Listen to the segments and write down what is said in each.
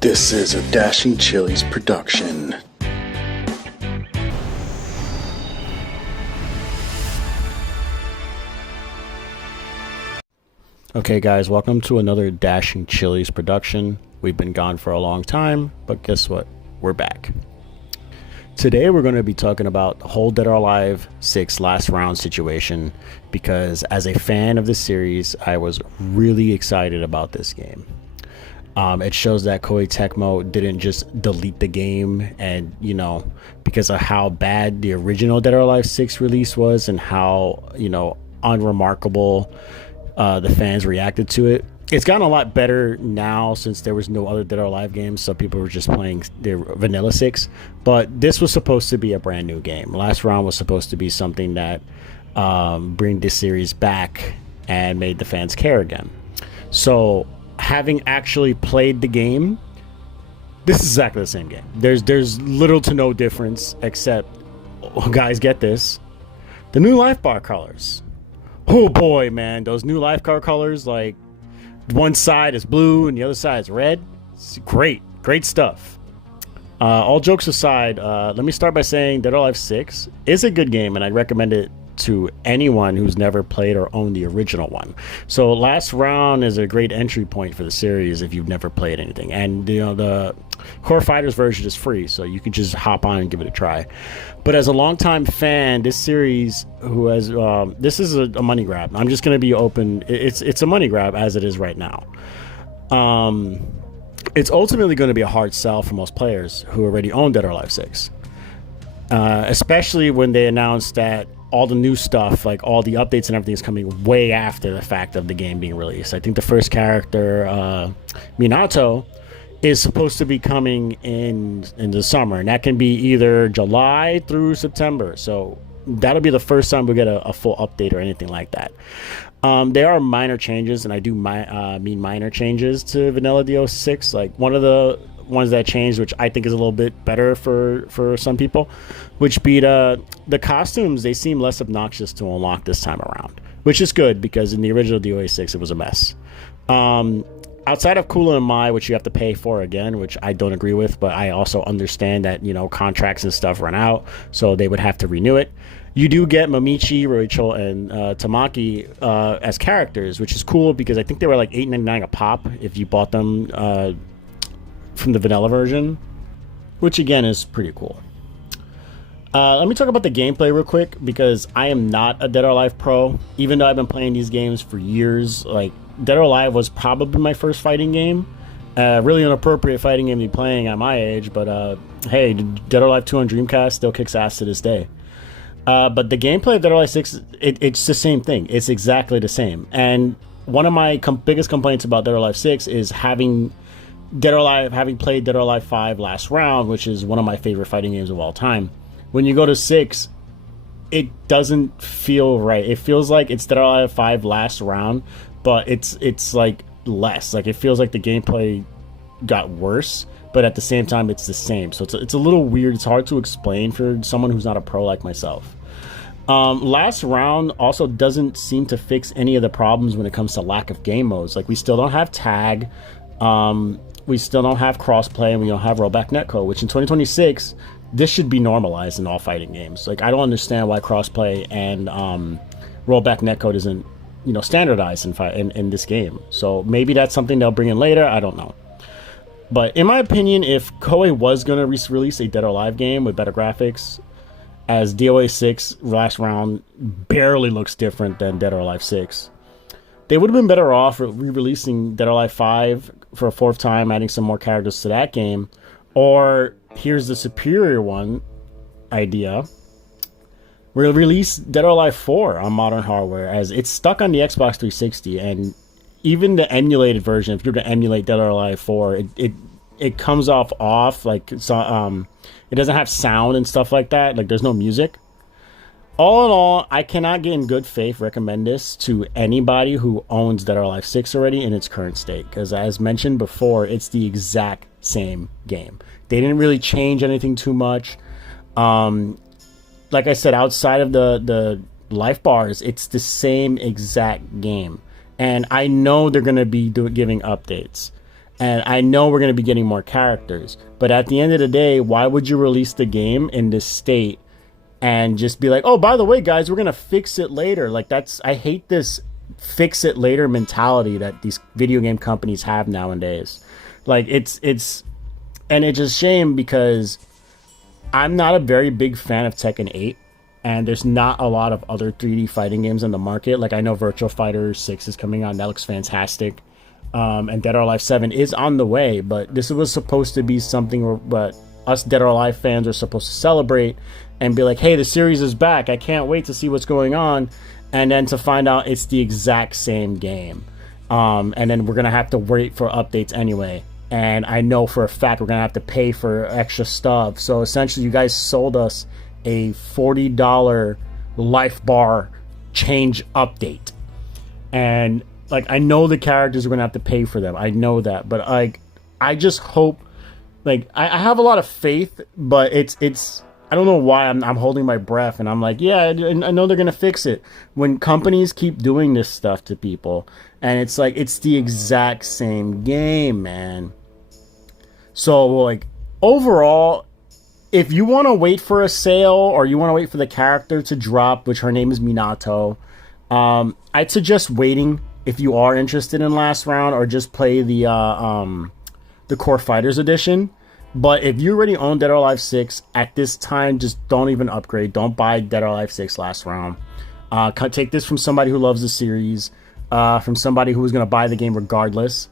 This is a Dashing Chili's production. Okay guys, welcome to another Dashing Chili's production. We've been gone for a long time, but guess what? We're back. Today we're going to be talking about the whole Dead or Alive 6 last round situation, because as a fan of the series, I was really excited about this game. It shows that Koei Tecmo didn't just delete the game, and because of how bad the original Dead or Alive 6 release was and how unremarkable the fans reacted to it. It's gotten a lot better now since there was no other Dead or Alive games, so people were just playing their vanilla 6. But this was supposed to be a brand new game. Last round was supposed to be something that bring this series back and made the fans care again. So having actually played the game, this is exactly the same game. There's little to no difference, except, guys, get this, the new life bar colors. Oh boy, man, those new life bar colors, like one side is blue and the other side is red. It's great stuff. All jokes aside, let me start by saying Dead or Alive 6 is a good game, and I'd recommend it to anyone who's never played or owned the original one. So last round is a great entry point for the series if you've never played anything, and the Core Fighters version is free, so you can just hop on and give it a try. But as a longtime fan, this series this is a money grab. I'm just going to be open. It's a money grab as it is right now. It's ultimately going to be a hard sell for most players who already own Dead or Alive 6, especially when they announced that all the new stuff, like all the updates and everything, is coming way after the fact of the game being released. I think the first character, Minato, is supposed to be coming in the summer, and that can be either July through September. So that'll be the first time we get a full update or anything like that. There are minor changes, and I do mean minor changes to Vanilla DO6. Like one of the ones that changed, which I think is a little bit better for some people, which be the costumes. They seem less obnoxious to unlock this time around, which is good, because in the original DOA6 it was a mess. Outside of Kula and Mai, which you have to pay for again, which I don't agree with, but I also understand that contracts and stuff run out, so they would have to renew it. You do get Mamichi, Rachel, and Tamaki as characters, which is cool, because I think they were like $8.99 a pop if you bought them from the vanilla version, which again is pretty cool. Let me talk about the gameplay real quick, because I am not a Dead or Alive pro, even though I've been playing these games for years. Like, Dead or Alive was probably my first fighting game. Really inappropriate fighting game to be playing at my age, but hey, Dead or Alive 2 on Dreamcast still kicks ass to this day. But the gameplay of Dead or Alive 6, it's the same thing. It's exactly the same. And one of my biggest complaints about Dead or Alive 6 is having played Dead or Alive 5 last round, which is one of my favorite fighting games of all time. When you go to 6, it doesn't feel right. It feels like it's Dead or Alive 5 last round, but it's like less. Like, it feels like the gameplay got worse, but at the same time it's the same. So it's a little weird. It's hard to explain for someone who's not a pro like myself. Last round also doesn't seem to fix any of the problems when it comes to lack of game modes. Like, we still don't have tag. We still don't have crossplay, and we don't have rollback netcode, which in 2026, this should be normalized in all fighting games. Like, I don't understand why crossplay and rollback netcode isn't standardized in this game. So maybe that's something they'll bring in later. I don't know. But in my opinion, if Koei was going to release a Dead or Alive game with better graphics, as DOA 6 last round barely looks different than Dead or Alive 6, they would have been better off re-releasing Dead or Alive 5 for a fourth time, adding some more characters to that game. Or here's the superior one idea: we'll release Dead or Alive 4 on modern hardware, as it's stuck on the Xbox 360, and even the emulated version, if you're to emulate Dead or Alive 4, it comes off like it doesn't have sound and stuff like that. Like, there's no music. All in all, I cannot get in good faith recommend this to anybody who owns Dead or Alive 6 already in its current state, because as mentioned before, it's the exact same game. They didn't really change anything too much. Like I said, outside of the life bars, it's the same exact game. And I know they're going to be giving updates. And I know we're going to be getting more characters, but at the end of the day, why would you release the game in this state and just be like, oh, by the way, guys, we're going to fix it later? Like, I hate this fix it later mentality that these video game companies have nowadays. Like, it's a shame because I'm not a very big fan of Tekken 8, and there's not a lot of other 3D fighting games in the market. Like, I know Virtua Fighter 6 is coming out, and that looks fantastic. And Dead or Alive 7 is on the way, but this was supposed to be something where us Dead or Alive fans are supposed to celebrate and be like, hey, the series is back, I can't wait to see what's going on, and then to find out it's the exact same game. And then we're going to have to wait for updates anyway. And I know for a fact we're going to have to pay for extra stuff. So essentially, you guys sold us a $40 life bar change update. And like, I know the characters are going to have to pay for them. I know that. But like, I just hope, like, I have a lot of faith, but it's I don't know why I'm holding my breath, and I'm like, yeah, I know they're going to fix it. When companies keep doing this stuff to people, and it's like, it's the exact same game, man. So, like, overall, if you want to wait for a sale, or you want to wait for the character to drop, which her name is Minato, I'd suggest waiting if you are interested in last round, or just play the Core Fighters edition. But if you already own Dead or Alive 6, at this time, just don't even upgrade. Don't buy Dead or Alive 6 last round. Take this from somebody who loves the series, from somebody who is going to buy the game regardless.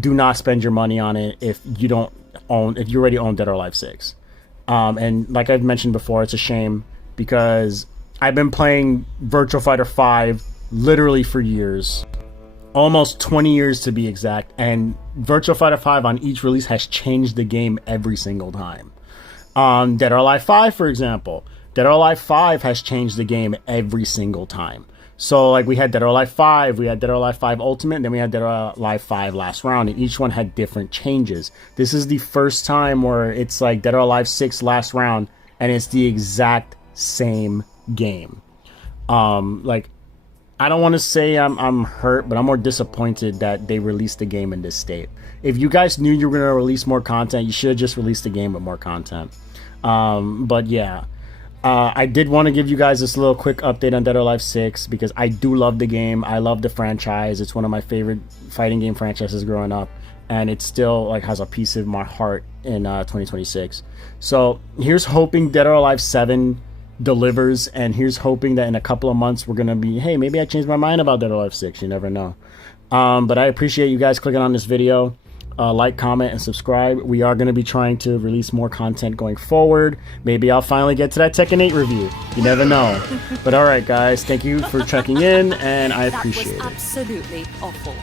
Do not spend your money on it if you already own Dead or Alive 6. And like I've mentioned before, it's a shame because I've been playing Virtua Fighter 5 literally for years. Almost 20 years to be exact, and Virtua Fighter 5 on each release has changed the game every single time. Dead or Alive 5, for example, Dead or Alive 5 has changed the game every single time. So, like, we had Dead or Alive 5, we had Dead or Alive 5 Ultimate, and then we had Dead or Alive 5 Last Round, and each one had different changes. This is the first time where it's like Dead or Alive 6 Last Round, and it's the exact same game. Like, I don't want to say I'm hurt, but I'm more disappointed that they released the game in this state. If you guys knew you were going to release more content, you should have just released the game with more content. But yeah, I did want to give you guys this little quick update on Dead or Alive 6 because I do love the game. I love the franchise. It's one of my favorite fighting game franchises growing up, and it still like has a piece of my heart in 2026. So here's hoping Dead or Alive 7 delivers, and here's hoping that in a couple of months we're gonna be, hey, maybe I changed my mind about Dead or Alive 6. You never know. But I appreciate you guys clicking on this video. Like, comment, and subscribe. We are going to be trying to release more content going forward. Maybe I'll finally get to that Tekken 8 review. You never know. But alright guys, thank you for checking in, and I appreciate it. That was absolutely awful.